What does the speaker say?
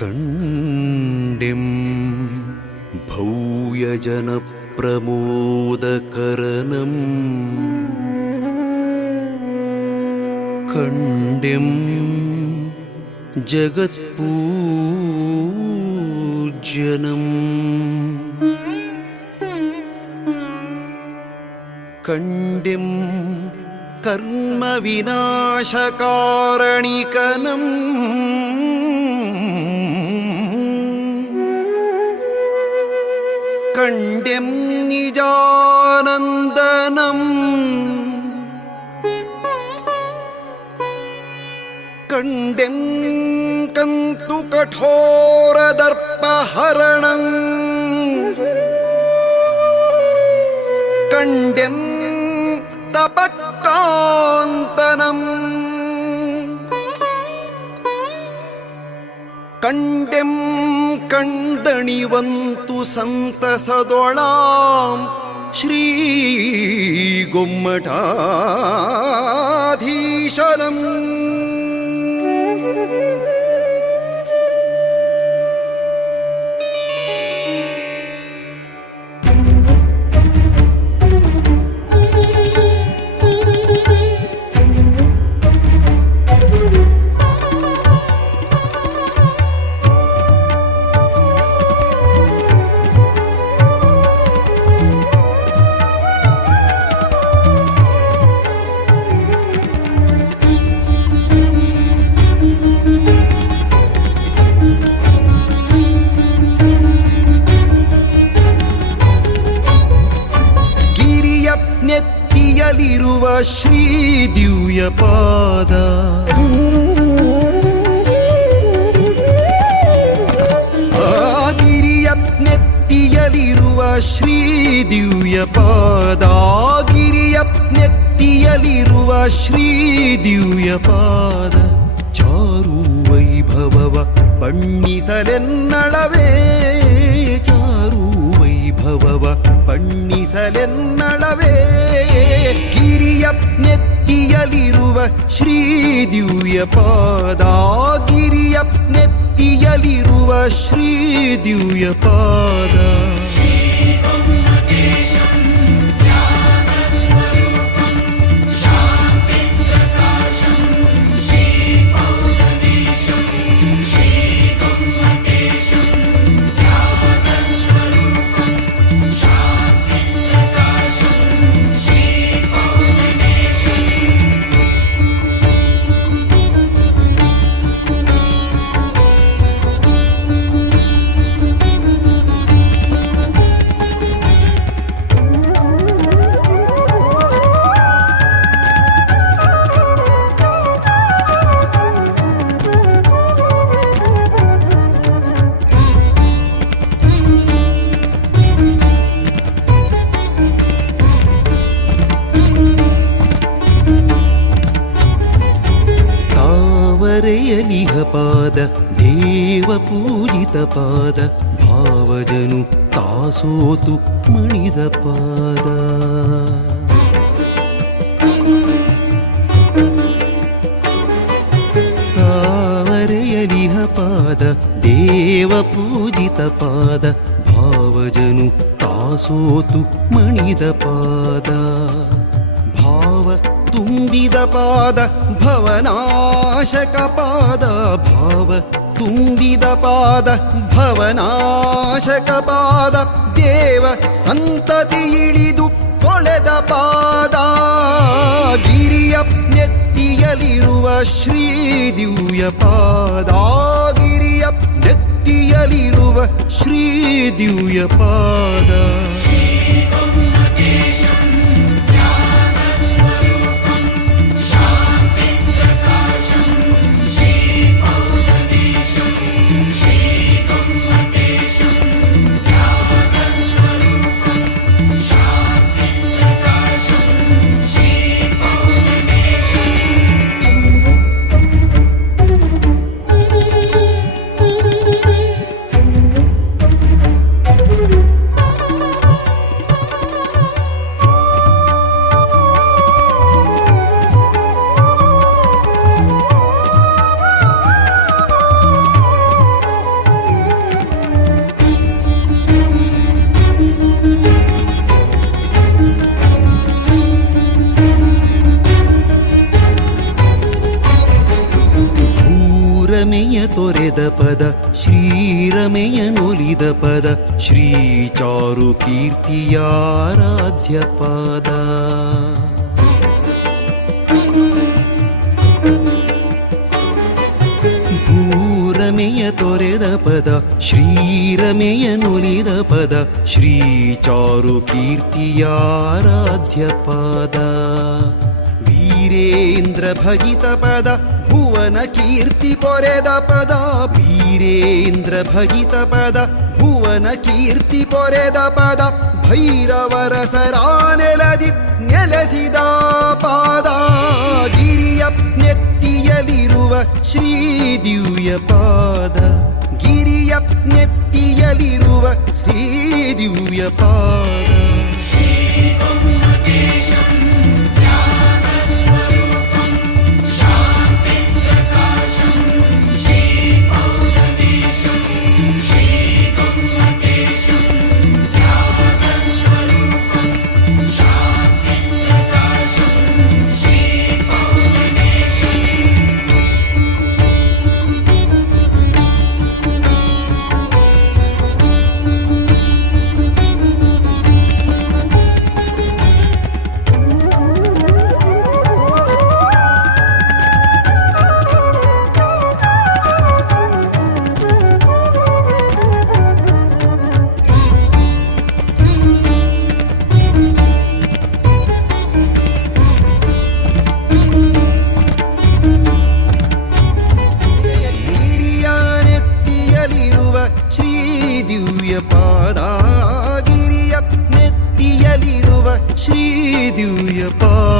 ಕಂಡೆಂ ಭವ್ಯಜನ ಪ್ರಮೋದಕರನಂ ಕಂಡೆಂ ಜಗತ್ಪೂಜ್ಯನಂ ಕಂಡೆಂ ಕರ್ಮ ವಿನಾಶಕಾರಣಿಕನಂ ಕಂಡೆಂ ನಿಜಾನಂದನಂ ಕಂಡೆಂ ಕಂತು ಕಠೋರದರ್ಪಹರಣಂ ಕಂಡೆಂ ತಪಕ್ಕಾಂತನಂ ಕಂಡೆಂ ಕಂದಣಿವಂತು ಸಂತಸದೊಳಾಂ ಶ್ರೀ ಗೊಮ್ಮಟಾಧೀಶನಂ ನೆತ್ತಿಯಲಿರುವ ಶ್ರೀ ದಿವ್ಯ ಪಾದ ಗಿರಿಯ ನೆತ್ತಿಯಲಿರುವ ಶ್ರೀ ದಿವ್ಯ ಪಾದ ಗಿರಿಯ ನೆತ್ತಿಯಲಿರುವ ಶ್ರೀ ದಿವ್ಯ ಪಾದ ಚಾರು ವೈಭವವ ಬಣ್ಣಿಸಲೆನ್ನಳವೇ ಚಾರು ವೈಭವವ ಬಣ್ಣಿಸಲೆನ್ನಳವೇ ಗಿರಿಯ ನೆತ್ತಿಯಲಿರುವ ಶ್ರೀ ದಿವ್ಯ ಪಾದ ಗಿರಿಯ ನೆತ್ತಿಯಲಿರುವ ಶ್ರೀ ದಿವ್ಯ ಪಾದ ತಾವರೆಯಲಿಹ ಪಾದ ದೇವ ಪೂಜಿತ ಪಾದ ಭಾವಜನು ತಾಸೋತು ಮಣಿದ ಪಾದ ತಾವರೆಯಲಿಹ ಪಾದ ದೇವ ಪೂಜಿತ ಪಾದ ಭಾವಜನು ತಾಸೋತು ಮಣಿದ ಪಾದ ಭಾವ ತುಂಬಿದ ಪಾದ ಭವನಾಶಕ ಪಾದ ಭಾವ ತುಂಬಿದ ಪಾದ ಭವನಾಶಕ ಪಾದ ದೇವ ಸಂತತಿ ಇಳಿದು ಕೊಳೆದ ಪಾದ ಗಿರಿಯ ನೆತ್ತಿಯಲಿರುವ ಶ್ರೀ ದಿವ್ಯ ಪಾದ ಗಿರಿಯ ನೆತ್ತಿಯಲಿರುವ ಶ್ರೀ ದಿವ್ಯ ಪಾದ ಭೂರಮೆಯ ತೊರೆದ ಪದ ಶ್ರೀರಮೆಯ ನೊಲಿದ ಪದ ಶ್ರೀ ಚಾರು ಕೀರ್ತಿಯಾರಾಧ್ಯ ಪಾದ ಭೂರಮೆಯ ತೊರೆದ ಪದ ಶ್ರೀರಮೆಯ ನೊಲಿದ ಪದ ಶ್ರೀ ಚಾರು ಕೀರ್ತಿಯಾರಾಧ್ಯ ಪಾದ ವೀರೇಂದ್ರ ಭಜಿತ ಪದ ಭುವನ ಕೀರ್ತಿ ಪೊರೆದ ಪದ ವೀರೇಂದ್ರ ಭಜಿತ ಪದ ಭುವನ ಕೀರ್ತಿ ಪೊರೆದ ಪದ ಭೈರವರ ಸರಾನೆಲದಿ ನೆಲೆಸಿದ ಪಾದ ಗಿರಿಯ ನೆತ್ತಿಯಲಿರುವ ಶ್ರೀ ದಿವ್ಯ ಪಾದ ಗಿರಿಯ ನೆತ್ತಿಯಲಿರುವ ಶ್ರೀ ದಿವ್ಯ ಪಾದ ಗಿರಿಯ ನೆತ್ತಿಯಲಿರುವ ಶ್ರೀ ದಿವ್ಯ ಪಾದ